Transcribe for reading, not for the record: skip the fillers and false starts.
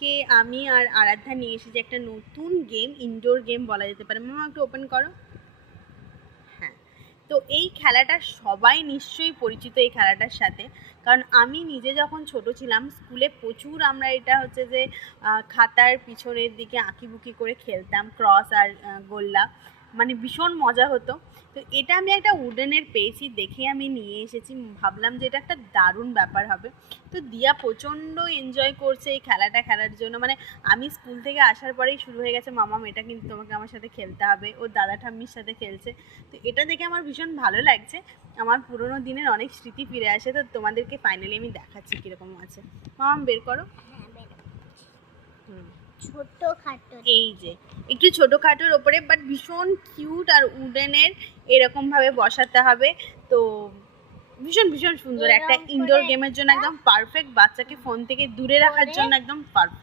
কে আমি আর আরাধ্যা নিয়ে এসেছি একটা নতুন গেম, ইনডোর গেম বলা যেতে পারে। মামা একটু ওপেন করো। হ্যাঁ, তো এই খেলাটা সবাই নিশ্চয়ই পরিচিত এই খেলাটার সাথে, কারণ আমি নিজে যখন ছোট ছিলাম স্কুলে প্রচুর আমরা এটা হচ্ছে যে খাতার পিছনের দিকে আঁকিবুকি করে খেলতাম, ক্রস আর গোল্লা, মানে ভীষণ মজা হতো। তো এটা আমি একটা উডেনের পেয়েছি, দেখে আমি নিয়ে এসেছি, ভাবলাম যে এটা একটা দারুণ ব্যাপার হবে। তো দিয়া প্রচণ্ড এনজয় করছে এই খেলাটা খেলার জন্য, মানে আমি স্কুল থেকে আসার পরেই শুরু হয়ে গেছে, মামাম এটা কিন্তু তোমাকে আমার সাথে খেলতে হবে, ওর দাদা ঠাম্মির সাথে খেলছে। তো এটা দেখে আমার ভীষণ ভালো লাগছে, আমার পুরোনো দিনের অনেক স্মৃতি ফিরে আসে। তো তোমাদেরকে ফাইনালি আমি দেখাচ্ছি কীরকম আছে। মামাম বের করো। ছোটখাটো, এই যে একটু ছোটোখাটোর ওপরে, বাট ভীষণ কিউট আর উডেনের, এরকম ভাবে বসাতে হবে। তো ভীষণ ভীষণ সুন্দর একটা ইনডোর গেমের জন্য একদম পারফেক্ট, বাচ্চাকে ফোন থেকে দূরে রাখার জন্য একদম পারফেক্ট।